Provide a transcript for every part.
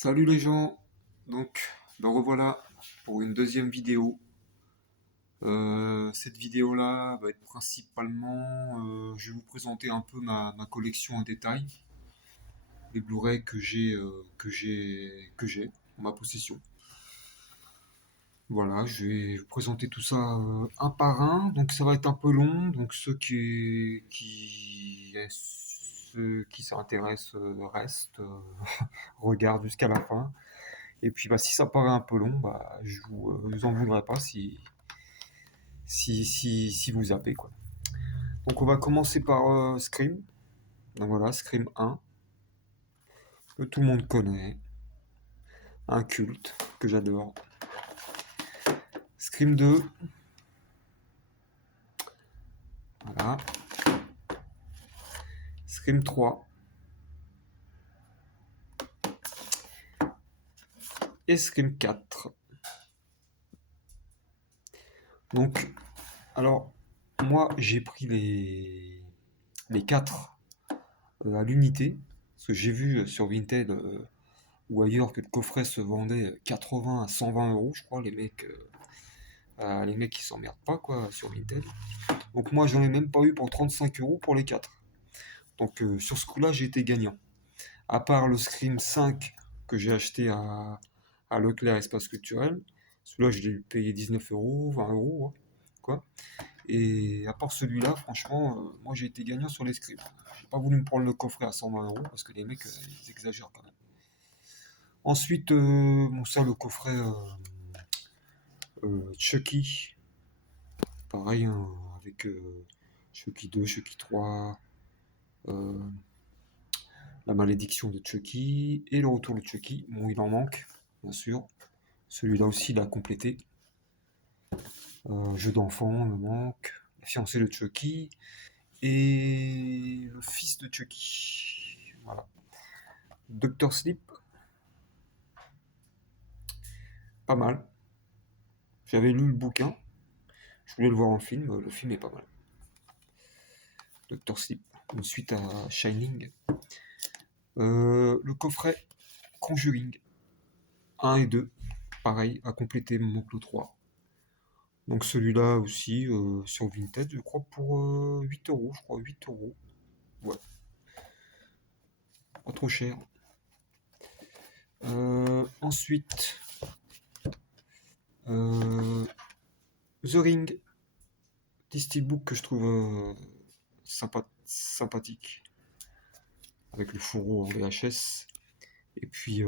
Salut les gens, donc me revoilà pour une deuxième vidéo. Cette vidéo-là va être principalement, je vais vous présenter un peu ma collection en détail, les Blu-ray que j'ai en ma possession. Voilà, je vais vous présenter tout ça un par un, donc ça va être un peu long, donc ceux qui s'intéressent restent, regardent jusqu'à la fin. Et puis bah, si ça paraît un peu long, bah, je vous en voudrais pas si vous zappez quoi. Donc on va commencer par Scream. Donc voilà, Scream 1, que tout le monde connaît, un culte que j'adore. Scream 2, voilà. Scream 3 et Scream 4. Donc, alors, moi j'ai pris les 4 à l'unité, parce que j'ai vu sur Vinted ou ailleurs que le coffret se vendait 80 à 120 euros, je crois, les mecs qui s'emmerdent pas quoi sur Vinted. Donc moi j'en ai même pas eu pour 35 euros pour les 4. Donc sur ce coup-là j'ai été gagnant. À part le Scream 5 que j'ai acheté à Leclerc Espace Culturel, celui-là je l'ai payé 19 euros, 20 euros, hein, quoi. Et à part celui-là, franchement, moi j'ai été gagnant sur les Scream. J'ai pas voulu me prendre le coffret à 120 euros parce que les mecs ils exagèrent quand même. Ensuite, bon ça le coffret Chucky, pareil, hein, avec Chucky 2, Chucky 3, euh, La malédiction de Chucky et le retour de Chucky. Bon, il en manque, bien sûr. Celui-là aussi, il a complété. Jeu d'enfant, il me manque. La fiancée de Chucky et le fils de Chucky. Voilà. Doctor Sleep, pas mal. J'avais lu le bouquin, je voulais le voir en film, le film est pas mal. Doctor Sleep, une suite à Shining. Le coffret Conjuring 1 et 2, pareil, à compléter, mon oncle 3. Donc celui-là aussi, sur Vinted, je crois, pour 8 euros, je crois, 8 euros. Ouais, pas trop cher. Ensuite, euh, The Ring, petit steelbook que je trouve sympathique, avec le fourreau en VHS. Et puis,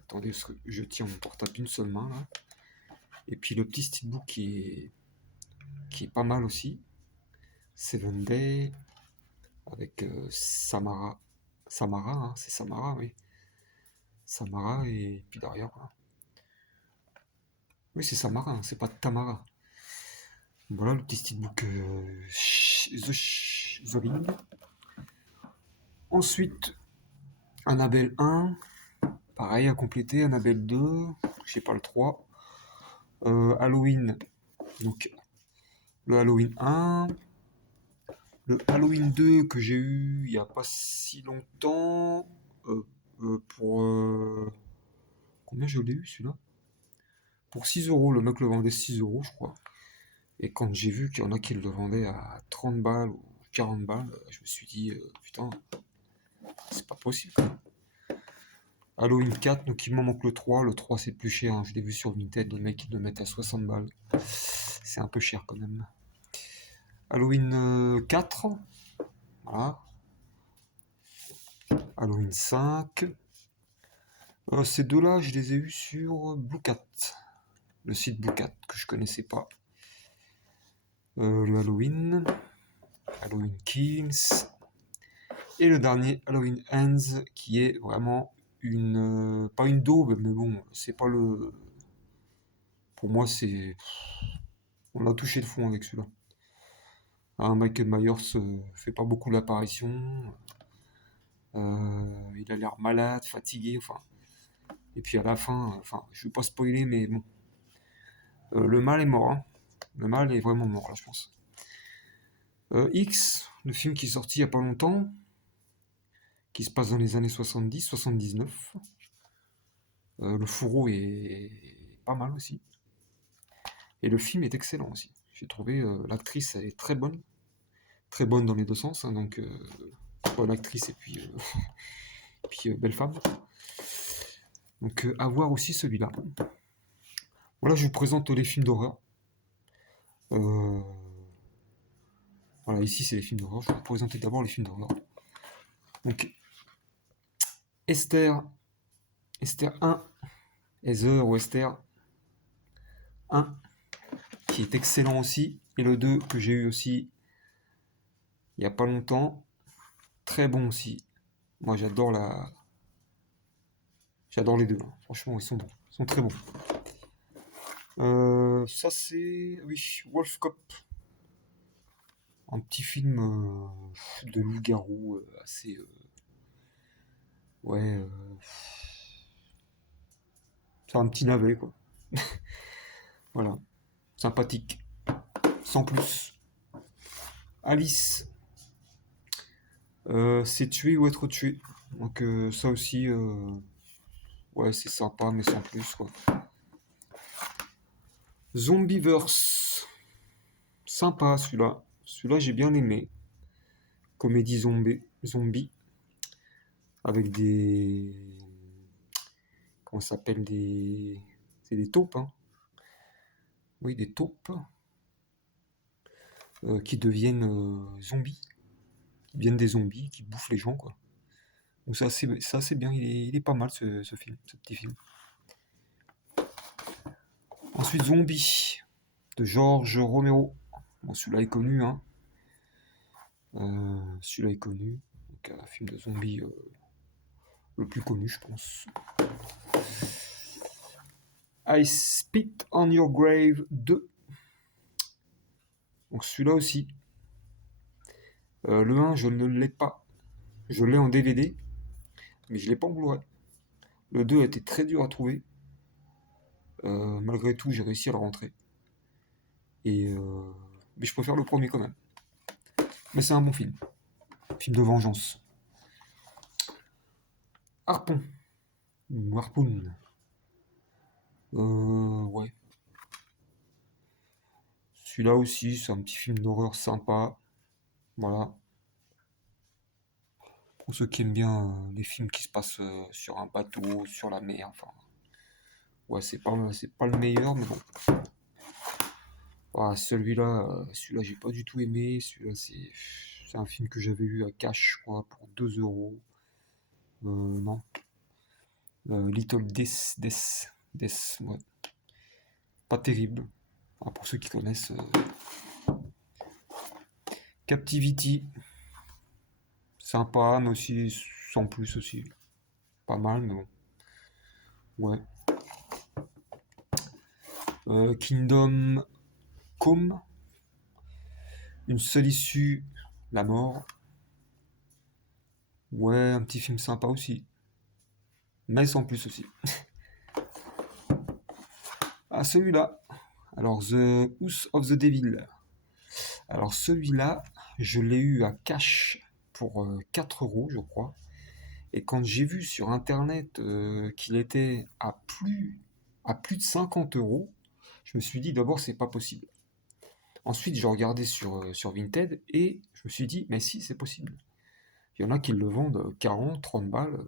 attendez, parce que je tiens mon portable d'une seule main, là. Et puis le petit steelbook qui est pas mal aussi, Seven Day, avec Samara, hein, c'est Samara, oui. Samara, et puis derrière, voilà. Oui, c'est Samara, hein, c'est pas Tamara. Voilà le petit steelbook The Ring. Ensuite, Annabelle 1, pareil à compléter, Annabelle 2, je sais pas le 3. Halloween, donc le Halloween 1, le Halloween 2 que j'ai eu il y a pas si longtemps, pour combien je l'ai eu celui-là? Pour 6 euros, le mec le vendait 6 euros, je crois. Et quand j'ai vu qu'il y en a qui le vendaient à 30 balles ou 40 balles, je me suis dit, putain, c'est pas possible. Halloween 4, donc il me manque le 3. Le 3 c'est plus cher, hein. Je l'ai vu sur Vinted, les mecs ils le mettent à 60 balles. C'est un peu cher quand même. Halloween 4, voilà. Halloween 5. Ces deux-là, je les ai eus sur Blue Cat, le site Blue Cat que je connaissais pas. Le Halloween, Halloween Kills, et le dernier Halloween Ends qui est vraiment pas une daube, mais bon, c'est pas le. Pour moi, c'est. On a touché le fond avec celui-là. Hein, Michael Myers fait pas beaucoup d'apparitions. Il a l'air malade, fatigué, enfin. Et puis à la fin, enfin, je vais pas spoiler, mais bon. Le mal est mort, hein. Le mal est vraiment mort, là, je pense. X, le film qui est sorti il y a pas longtemps, qui se passe dans les années 70, 79. Le fourreau est pas mal aussi. Et le film est excellent aussi. J'ai trouvé l'actrice elle est très bonne dans les deux sens, hein, donc bonne actrice et puis, puis belle femme. Donc à voir aussi celui-là. Voilà, je vous présente les films d'horreur. Euh, voilà, ici c'est les films d'horreur. Je vais vous présenter d'abord les films d'horreur. Donc Esther, Esther 1, Heather ou Esther 1, qui est excellent aussi. Et le 2 que j'ai eu aussi il n'y a pas longtemps, très bon aussi. Moi j'adore les deux, hein. Franchement ils sont bons, ils sont très bons. Ça c'est, oui, Wolf Cop, un petit film de loup-garou assez, ouais, c'est un petit navet quoi. Voilà, sympathique, sans plus. Alice, c'est tuer ou être tué. Donc ça aussi, ouais, c'est sympa, mais sans plus, quoi. Zombieverse, sympa celui-là. Celui-là, j'ai bien aimé. Comédie zombie, avec des... Comment ça s'appelle des... C'est des taupes, hein. Oui, des taupes qui deviennent zombies. Qui deviennent des zombies, qui bouffent les gens, quoi. Donc c'est assez bien, il est pas mal ce film, ce petit film. Ensuite, Zombie, de George Romero. Bon, celui-là est connu, hein. Celui-là est connu. Donc, un film de zombies le plus connu, je pense. I Spit on Your Grave 2. Donc celui-là aussi. Le 1, je ne l'ai pas. Je l'ai en DVD, mais je l'ai pas en Blu-ray. Le 2 a été très dur à trouver. Malgré tout, j'ai réussi à le rentrer. Et mais je préfère le premier quand même. Mais c'est un bon film. Film de vengeance. Harpon. Ou Harpoon. Ouais. Celui-là aussi, c'est un petit film d'horreur sympa. Voilà. Pour ceux qui aiment bien les films qui se passent sur un bateau, sur la mer, enfin. Ouais, c'est pas le meilleur, mais bon. Voilà, celui-là, j'ai pas du tout aimé. Celui-là, c'est un film que j'avais eu à cash, je crois, pour 2 euros. Non. Little Death, ouais. Pas terrible. Ah, pour ceux qui connaissent. Captivity, sympa, mais aussi sans plus aussi. Pas mal, mais bon. Ouais. Kingdom Come, une seule issue, la mort. Ouais, un petit film sympa aussi. Mais sans plus aussi. Ah, celui-là. Alors, The House of the Devil. Alors, celui-là, je l'ai eu à cash pour 4 euros, je crois. Et quand j'ai vu sur internet qu'il était à plus de 50 euros, je me suis dit d'abord, c'est pas possible. Ensuite, j'ai regardé sur Vinted et je me suis dit, mais si, c'est possible. Il y en a qui le vendent 40, 30 balles.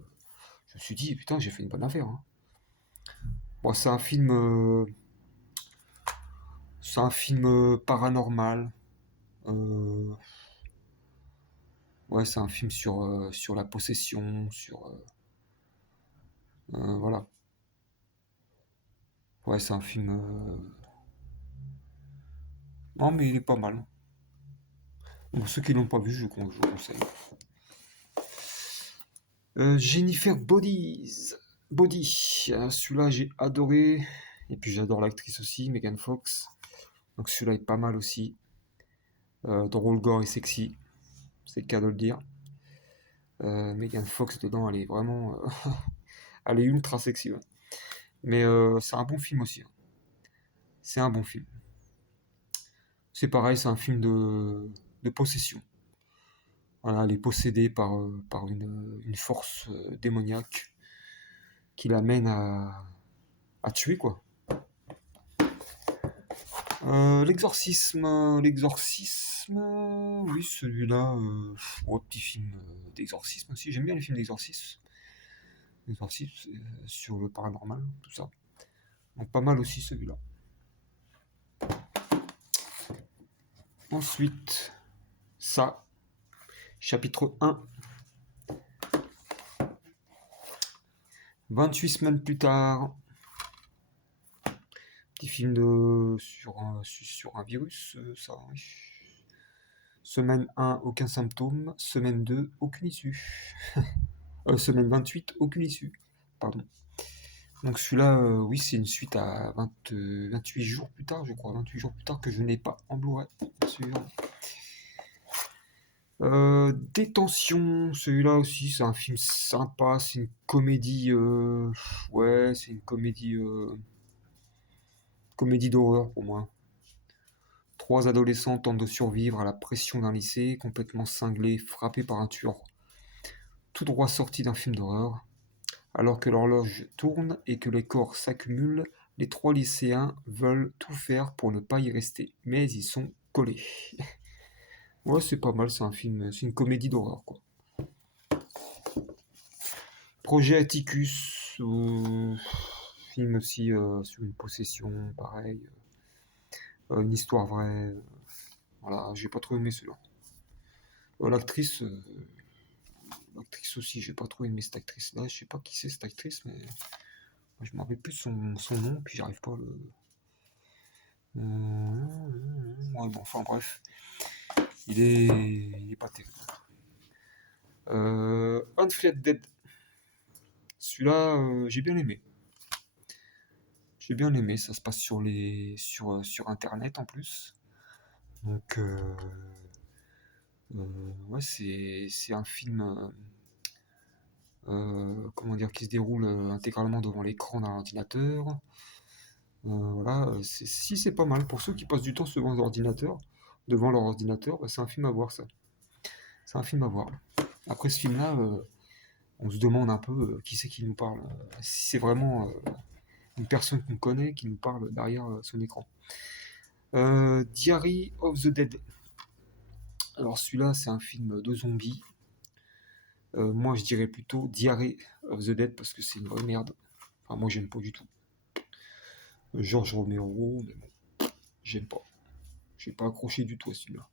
Je me suis dit, putain, j'ai fait une bonne affaire, hein. Bon, c'est un film paranormal. Euh, ouais, c'est un film sur la possession, voilà. Ouais, c'est un film. Non, mais il est pas mal. Pour ceux qui l'ont pas vu, je vous conseille. Jennifer Body. Celui-là, j'ai adoré. Et puis j'adore l'actrice aussi, Megan Fox. Donc celui-là est pas mal aussi. Drôle, gore et sexy. C'est le cas de le dire. Megan Fox dedans, elle est vraiment. Elle est ultra sexy, ouais. Mais c'est un bon film aussi, hein. C'est un bon film. C'est pareil, c'est un film de possession. Voilà, elle est possédée par une force démoniaque qui l'amène à tuer, quoi. L'exorcisme, oui, celui-là, petit film d'exorcisme aussi. J'aime bien les films d'exorcisme. L'exorcisme sur le paranormal, tout ça. Donc pas mal aussi celui-là. Ensuite, ça, chapitre 1. 28 semaines plus tard. Petit film sur un virus, ça. Oui. Semaine 1, aucun symptôme. Semaine 2, aucune issue. Semaine 28, aucune issue. Pardon. Donc celui-là, oui, c'est une suite à 28 jours plus tard, je crois. 28 jours plus tard que je n'ai pas en Blu-ray. Détention, celui-là aussi, c'est un film sympa. C'est une comédie. Ouais, c'est une comédie. Comédie d'horreur pour moi. 3 adolescents tentent de survivre à la pression d'un lycée, complètement cinglés, frappés par un tueur tout droit sorti d'un film d'horreur. Alors que l'horloge tourne et que les corps s'accumulent, les 3 lycéens veulent tout faire pour ne pas y rester, mais ils sont collés. Ouais, c'est pas mal, c'est un film, c'est une comédie d'horreur, quoi. Projet Atticus, film aussi sur une possession, pareil. Une histoire vraie. Voilà, j'ai pas trop aimé celui-là. L'actrice aussi, j'ai pas trop aimé cette actrice-là. Je sais pas qui c'est cette actrice, mais je me rappelle plus son nom, puis j'arrive pas à le. Ouais, bon, enfin bref. Il est pas terrible. Unfried Dead. Celui-là, j'ai bien aimé. J'ai bien aimé. Ça se passe sur Internet en plus. Donc, ouais, c'est un film. Comment dire, qui se déroule intégralement devant l'écran d'un ordinateur. Voilà, si c'est pas mal. Pour ceux qui passent du temps devant leur ordinateur, bah, c'est un film à voir ça. C'est un film à voir. Après ce film-là, on se demande un peu qui c'est qui nous parle. Si c'est vraiment une personne qu'on connaît qui nous parle derrière son écran. Diary of the Dead. Alors celui-là, c'est un film de zombies. Moi, je dirais plutôt Diary of the Dead parce que c'est une vraie merde. Enfin, moi, j'aime pas du tout. George Romero, mais bon, j'aime pas. J'ai pas accroché du tout à celui-là.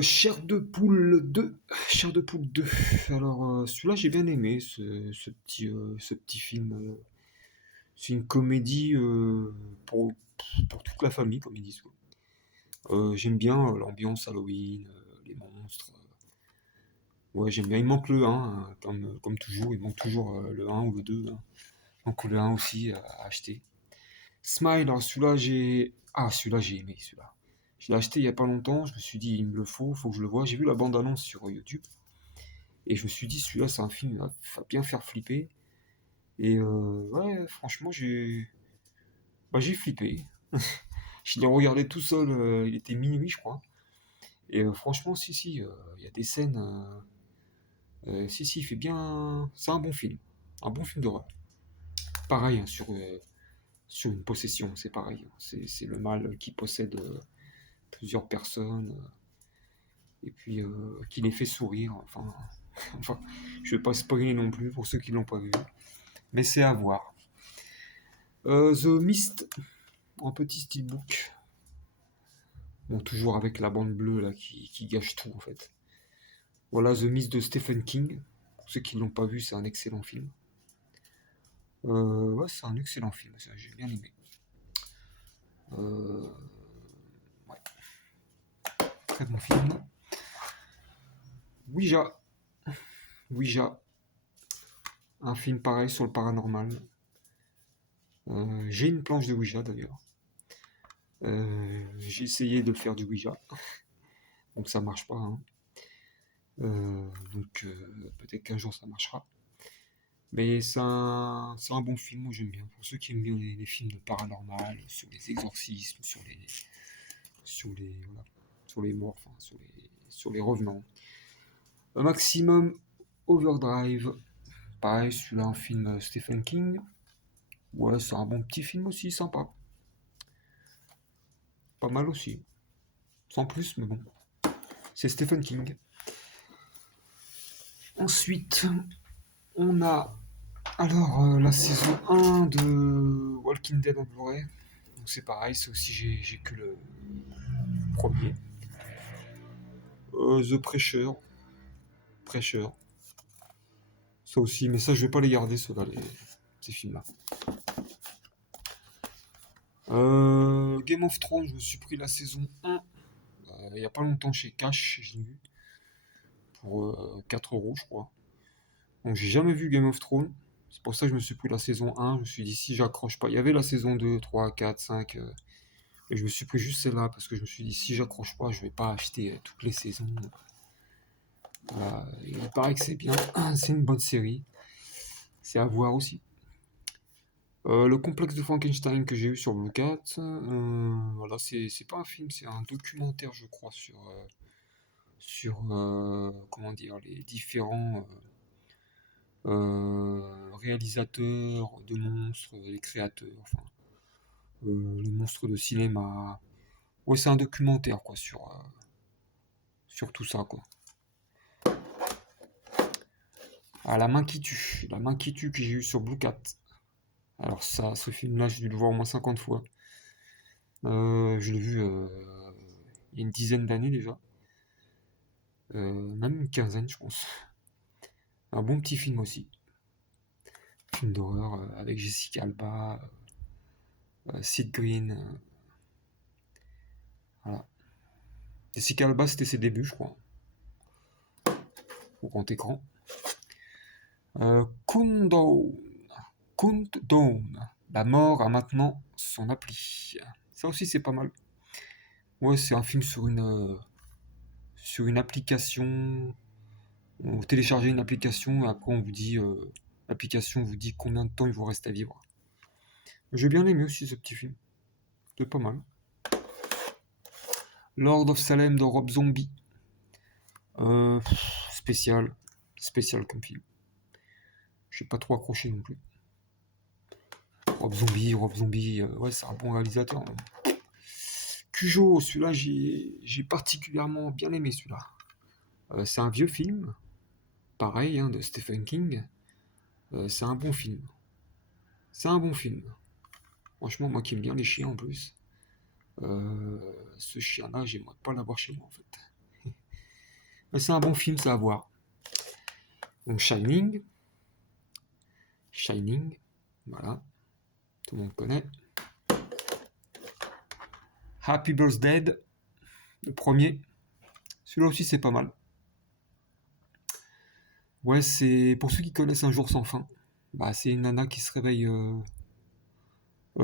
Chair de poule 2. Chair de poule 2. Alors, celui-là, j'ai bien aimé, ce petit film. C'est une comédie pour toute la famille, comme ils disent. J'aime bien l'ambiance Halloween, les monstres. Ouais, j'aime bien. Il manque le 1, hein, comme toujours. Il manque toujours le 1 ou le 2. Hein. Donc le 1 aussi à acheter. Smile, alors celui-là, celui-là, j'ai aimé, celui-là. Je l'ai acheté il y a pas longtemps, je me suis dit, il me le faut que je le voie. J'ai vu la bande-annonce sur YouTube, et je me suis dit, celui-là, c'est un film qui va bien faire flipper. Et ouais, franchement, j'ai flippé. Je l'ai regardé tout seul, il était minuit, je crois. Et franchement, si, il y a des scènes. Si, il fait bien. C'est un bon film. Un bon film d'horreur. Pareil, hein, sur une possession, c'est pareil. C'est le mal qui possède plusieurs personnes. Et puis qui les fait sourire. Enfin, je vais pas spoiler non plus pour ceux qui l'ont pas vu. Mais c'est à voir. The Mist, en petit steelbook. Bon, toujours avec la bande bleue là qui gâche tout en fait. Voilà, The Mist de Stephen King. Pour ceux qui l'ont pas vu, c'est un excellent film. Ouais, c'est un excellent film, j'ai bien aimé. Ouais. Très bon film. Ouija. Ouija. Un film pareil sur le paranormal. J'ai une planche de Ouija d'ailleurs. J'ai essayé de faire du Ouija. Donc ça marche pas. Hein. Donc peut-être qu'un jour ça marchera. Mais c'est un bon film, moi j'aime bien. Pour ceux qui aiment bien les films de paranormal, sur les exorcismes, voilà, sur les morts, enfin, sur les revenants. Un maximum Overdrive. Pareil, celui-là, un film Stephen King. Ouais, c'est un bon petit film aussi, sympa. Pas mal aussi. Sans plus, mais bon. C'est Stephen King. Ensuite, on a alors la saison 1 de Walking Dead en Blu-ray. Donc c'est pareil, c'est aussi j'ai que le premier. The Pressure. Pressure. Ça aussi, mais ça je vais pas les garder, ceux-là, ces films-là. Game of Thrones, je me suis pris la saison 1 il y a pas longtemps chez Cash, je l'ai vu. Pour 4 euros, je crois. Donc j'ai jamais vu Game of Thrones. C'est pour ça que je me suis pris la saison 1. Je me suis dit si j'accroche pas. Il y avait la saison 2, 3, 4, 5. Et je me suis pris juste celle-là parce que je me suis dit si j'accroche pas, je vais pas acheter toutes les saisons. Voilà. Il paraît que c'est bien. C'est une bonne série. C'est à voir aussi. Le complexe de Frankenstein que j'ai eu sur Blue Cat, voilà, c'est pas un film, c'est un documentaire, je crois, sur comment dire, les différents réalisateurs de monstres, les créateurs, enfin, les monstres de cinéma. Ouais, c'est un documentaire, quoi, sur tout ça, quoi. Ah, La main qui tue que j'ai eu sur Blue Cat. Alors ça, ce film-là, j'ai dû le voir au moins 50 fois. Je l'ai vu il y a une dizaine d'années déjà. Même une quinzaine, je pense. Un bon petit film aussi. Film d'horreur avec Jessica Alba, Sid Green. Voilà. Jessica Alba, c'était ses débuts, je crois, au grand écran. Countdown. Countdown. La mort a maintenant son appli. Ça aussi, c'est pas mal. Ouais, c'est un film sur une application. Vous téléchargez une application et après on vous dit l'application vous dit combien de temps il vous reste à vivre. J'ai bien aimé aussi ce petit film. C'était pas mal. Lord of Salem de Rob Zombie. Euh, spécial. Spécial comme film. J'ai pas trop accroché non plus. Rob Zombie, ouais, c'est un bon réalisateur. Cujo, celui-là, j'ai particulièrement bien aimé celui-là. C'est un vieux film, pareil, hein, de Stephen King. C'est un bon film. C'est un bon film. Franchement, moi qui aime bien les chiens en plus, euh, ce chien-là, j'aimerais pas l'avoir chez moi en fait. Mais c'est un bon film, ça à voir. Donc Shining. Shining, voilà, tout le monde connaît. Happy Birthday, le premier. Celui-là aussi, c'est pas mal. Ouais, c'est pour ceux qui connaissent Un jour sans fin. Bah, c'est une nana qui se réveille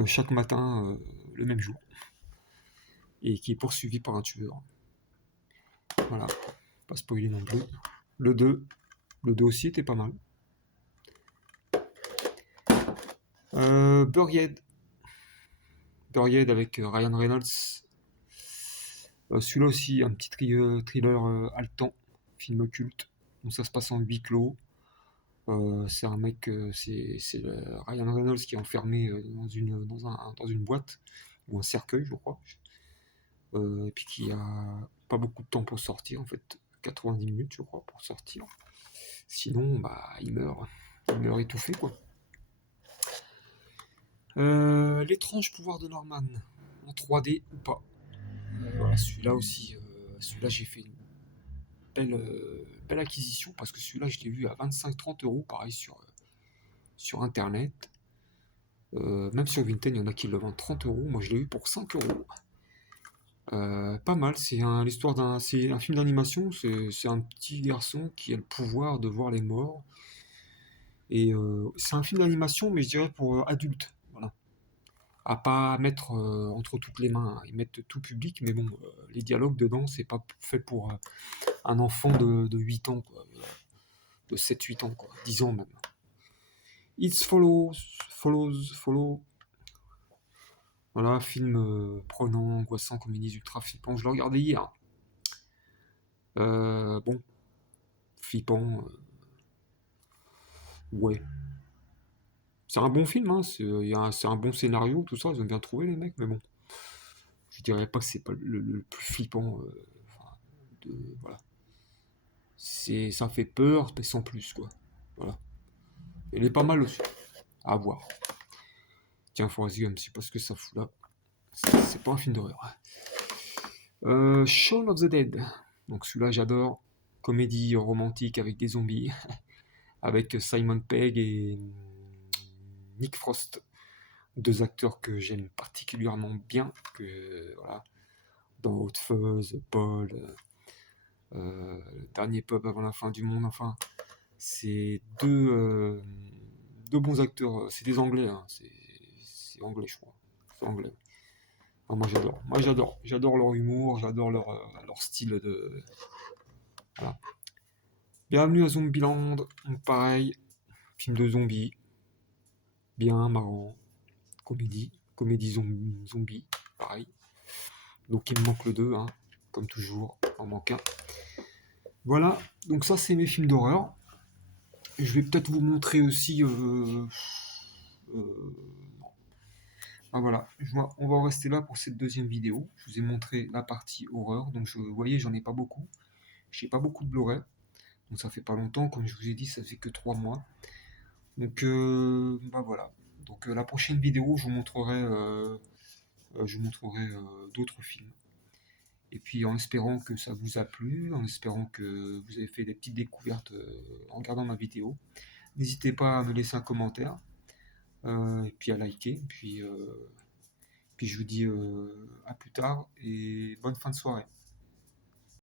chaque matin le même jour et qui est poursuivie par un tueur. Voilà, pas spoiler non plus. Le 2, le 2 aussi était pas mal. Buried. Buried avec Ryan Reynolds. Celui-là aussi, un petit thriller haletant, film culte. Donc ça se passe en huis clos. C'est un mec, c'est Ryan Reynolds qui est enfermé dans une boîte ou un cercueil, je crois. Et puis qui a pas beaucoup de temps pour sortir, en fait, 90 minutes, je crois, pour sortir. Sinon, bah, il meurt. Il meurt étouffé, quoi. L'étrange pouvoir de Norman, en 3D ou pas. Voilà, celui-là aussi, celui-là j'ai fait une belle acquisition parce que celui-là je l'ai vu à 25-30 euros, pareil sur internet. Même sur Vinted, il y en a qui le vendent 30 euros. Moi je l'ai eu pour 5 euros. Pas mal, c'est un film d'animation. C'est un petit garçon qui a le pouvoir de voir les morts. Et c'est un film d'animation, mais je dirais pour adultes. Voilà. À pas mettre entre toutes les mains, hein. Ils mettent tout public, mais bon, les dialogues dedans, c'est pas fait pour un enfant de 8 ans, quoi, de 7-8 ans, quoi, 10 ans même. Follow. Voilà, film prenant, angoissant, comédie ultra flippant. Je l'ai regardé hier. Bon, flippant. Ouais. C'est un bon film, hein, c'est un bon scénario, tout ça, ils ont bien trouvé les mecs, mais bon. Je dirais pas que c'est pas le plus flippant. Enfin, voilà. Ça fait peur, mais sans plus, quoi. Voilà. Il est pas mal aussi. À voir. Tiens, Forrest Gump, c'est pas ce que ça fout là. C'est pas un film d'horreur. Shaun of the Dead. Donc celui-là, j'adore. Comédie romantique avec des zombies. Avec Simon Pegg et Nick Frost. Deux acteurs que j'aime particulièrement bien. Voilà, dans Hot Fuzz, Paul, le dernier pub avant la fin du monde. Enfin, c'est deux bons acteurs. C'est des Anglais, hein. C'est anglais, je crois. C'est anglais. Ah, moi j'adore. Moi j'adore. J'adore leur humour, j'adore leur style de. Voilà. Bienvenue à Zombieland. Donc pareil, film de zombies. Bien, marrant. Comédie. Comédie zombie. Pareil. Donc il me manque le 2, hein, comme toujours. Il en manque un. Voilà. Donc ça c'est mes films d'horreur. Je vais peut-être vous montrer aussi. Euh, Ah voilà, on va en rester là pour cette deuxième vidéo. Je vous ai montré la partie horreur, donc vous voyez, j'en ai pas beaucoup. J'ai pas beaucoup de Blu-ray, donc ça fait pas longtemps, comme je vous ai dit, ça fait que 3 mois. Donc bah voilà. Donc la prochaine vidéo, je vous montrerai d'autres films. Et puis en espérant que ça vous a plu, en espérant que vous avez fait des petites découvertes en regardant ma vidéo. N'hésitez pas à me laisser un commentaire, et puis à liker, puis je vous dis à plus tard et bonne fin de soirée.